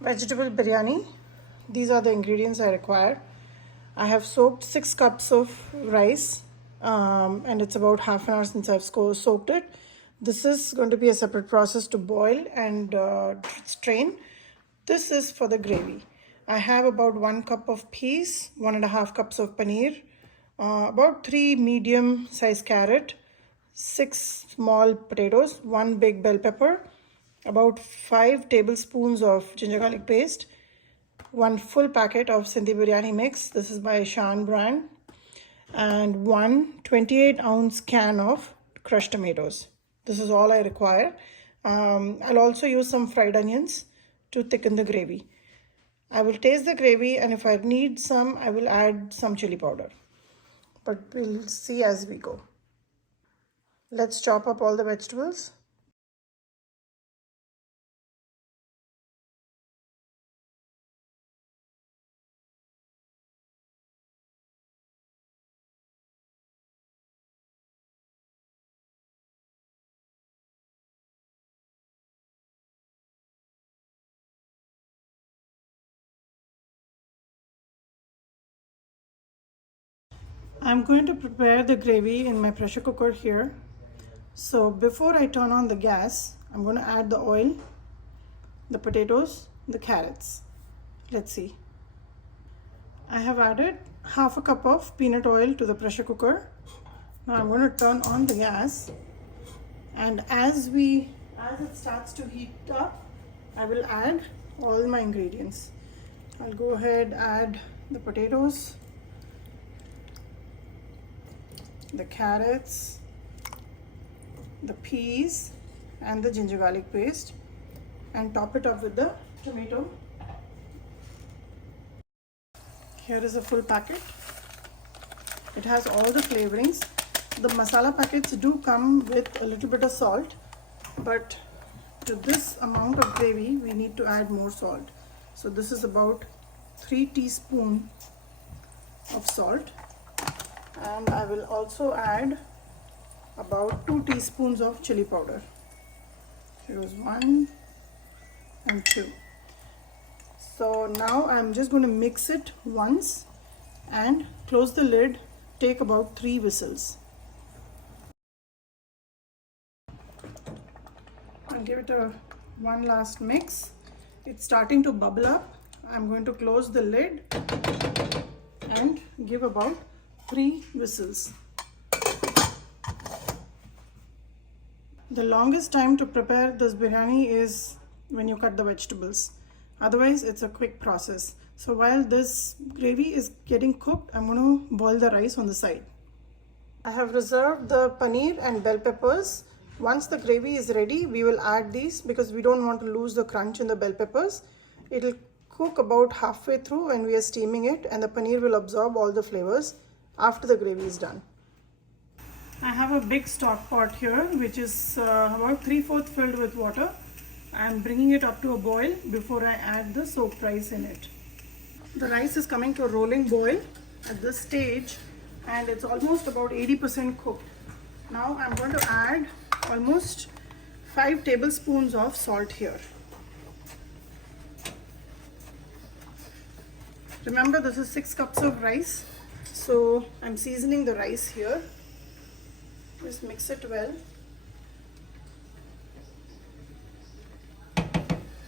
Vegetable biryani. These are the ingredients I require. I have soaked 6 cups of rice, and it's about half an hour since I've soaked it. This is going to be a separate process to boil and strain. This is for the gravy. I have about 1 cup of peas, 1.5 cups of paneer, about 3 medium sized carrot, 6 small potatoes, 1 big bell pepper, about 5 tablespoons of ginger garlic paste, 1 full packet of Sindhi biryani mix. This is by Shan brand, and 1 28-ounce can of crushed tomatoes. This is all I require. I'll also use some fried onions to thicken the gravy. I will taste the gravy, and if I need some, I will add some chili powder. But we'll see as we go. Let's chop up all the vegetables. I'm going to prepare the gravy in my pressure cooker here. So before I turn on the gas, I'm going to add the oil, the potatoes, the carrots. Let's see. I have added half a cup of peanut oil to the pressure cooker. Now I'm going to turn on the gas, and as it starts to heat up, I will add all my ingredients. I'll go ahead, add the potatoes, the carrots, the peas, and the ginger garlic paste, and top it up with the tomato. Here is a full packet. It has all the flavorings. The masala packets do come with a little bit of salt, but to this amount of gravy we need to add more salt. So this is about 3 teaspoons of salt, and I will also add about 2 teaspoons of chili powder. Here's 1 and 2. So now I'm just going to mix it once and close the lid. Take about 3 whistles. I'll give it one last mix. It's starting to bubble up. I'm going to close the lid and give about 3 whistles. The longest time to prepare this biryani is when you cut the vegetables. Otherwise, it's a quick process. So while this gravy is getting cooked, I'm going to boil the rice on the side. I have reserved the paneer and bell peppers. Once the gravy is ready, we will add these because we don't want to lose the crunch in the bell peppers. It'll cook about halfway through when we are steaming it, and the paneer will absorb all the flavors after the gravy is done. I have a big stock pot here which is about 3/4 filled with water. I am bringing it up to a boil before I add the soaked rice in it. The rice is coming to a rolling boil at this stage, and it's almost about 80% cooked. Now I'm going to add almost 5 tablespoons of salt here. Remember, this is 6 cups of rice, so I'm seasoning the rice here. Just mix it well.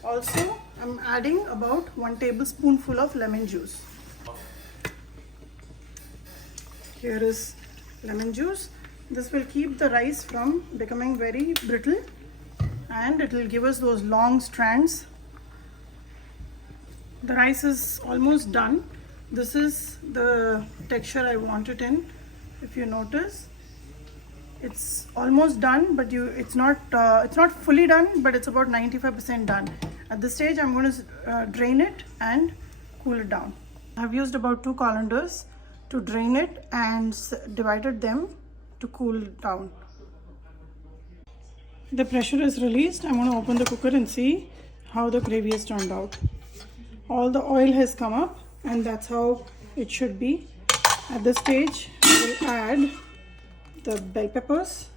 Also, I'm adding about 1 tablespoonful of lemon juice. Here is lemon juice. This will keep the rice from becoming very brittle, and it will give us those long strands. The rice is almost done. This is the texture I want it in. If you notice, it's almost done, but it's not fully done, but it's about 95% done. At this stage, I'm going to drain it and cool it down. I've used about 2 colanders to drain it and divided them to cool down. The pressure is released. I'm going to open the cooker and see how the gravy has turned out. All the oil has come up, and that's how it should be. At this stage, I will add the bell peppers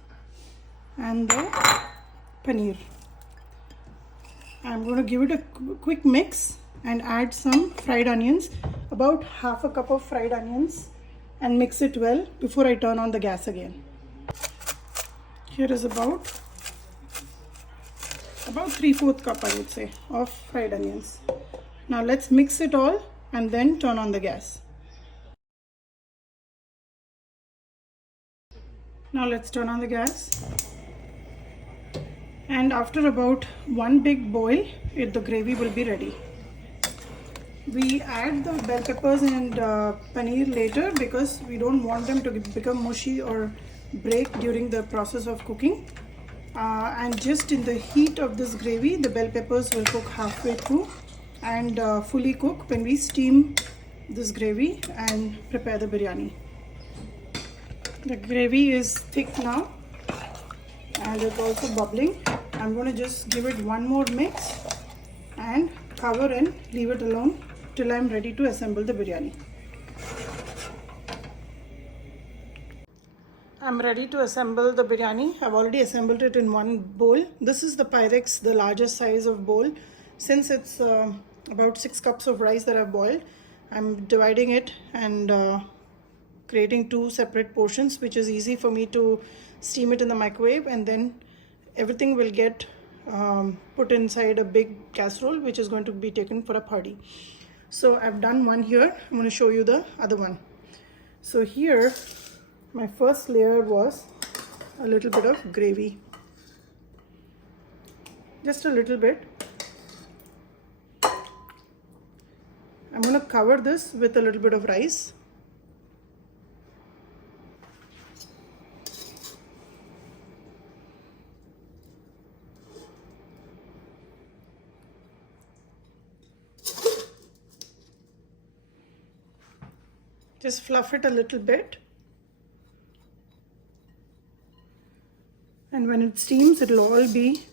and the paneer. I'm going to give it a quick mix and add some fried onions, about half a cup of fried onions, and mix it well before I turn on the gas again. Here is about 3/4 cup, I would say, of fried onions. Now let's mix it all and then turn on the gas. Now let's turn on the gas. And after about one big boil, the gravy will be ready. We add the bell peppers and paneer later because we don't want them to become mushy or break during the process of cooking. And just in the heat of this gravy, the bell peppers will cook halfway through and fully cook when we steam this gravy and prepare the biryani. The gravy is thick now and it's also bubbling. I'm going to just give it one more mix and cover and leave it alone till I'm ready to assemble the biryani. I'm ready to assemble the biryani. I've already assembled it in one bowl. This is the Pyrex, the largest size of bowl. Since it's about 6 cups of rice that I've boiled, I'm dividing it and creating 2 separate portions, which is easy for me to steam it in the microwave, and then everything will get put inside a big casserole, which is going to be taken for a party. So I've done one here. I'm going to show you the other one. So here, my first layer was a little bit of gravy. Just a little bit. I'm going to cover this with a little bit of rice. Just fluff it a little bit. And when it steams, it will all be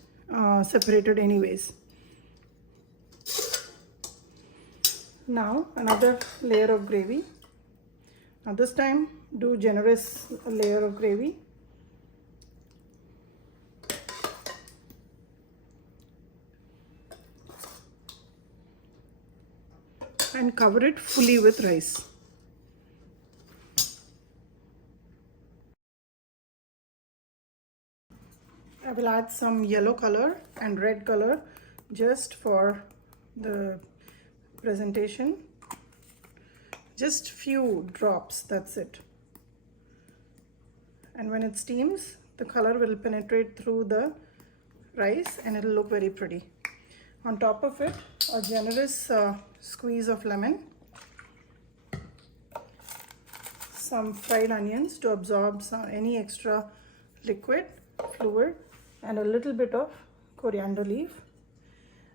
separated anyways. Now another layer of gravy. Now this time do generous layer of gravy. And cover it fully with rice. I will add some yellow color and red color just for the presentation. Just few drops, that's it. And when it steams, the color will penetrate through the rice and it will look very pretty. On top of it, a generous squeeze of lemon, some fried onions to absorb any extra liquid, fluid, and a little bit of coriander leaf.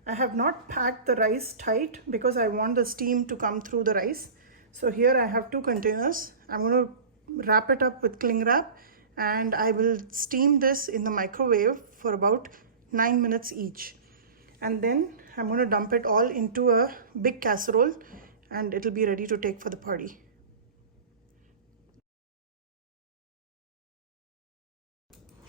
I have not packed the rice tight because I want the steam to come through the rice. So here I have 2 containers. I'm going to wrap it up with cling wrap and I will steam this in the microwave for about 9 minutes each. And then I'm going to dump it all into a big casserole and it'll be ready to take for the party.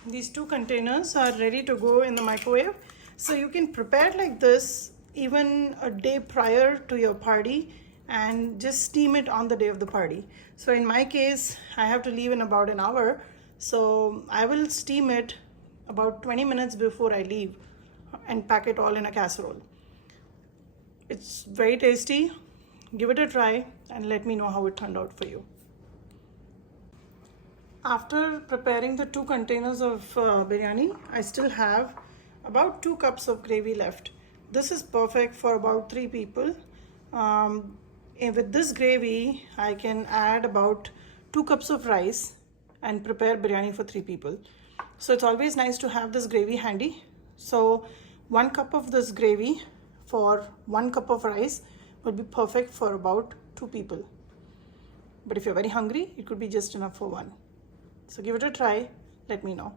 These 2 containers are ready to go in the microwave. So you can prepare like this even a day prior to your party and just steam it on the day of the party. So in my case, I have to leave in about an hour. So I will steam it about 20 minutes before I leave and pack it all in a casserole. It's very tasty. Give it a try and let me know how it turned out for you. After preparing the 2 containers of biryani, I still have about 2 cups of gravy left. This is perfect for about 3 people. And with this gravy, I can add about 2 cups of rice and prepare biryani for 3 people. So it's always nice to have this gravy handy. So 1 cup of this gravy for 1 cup of rice would be perfect for about 2 people. But if you're very hungry, it could be just enough for 1. So give it a try, let me know.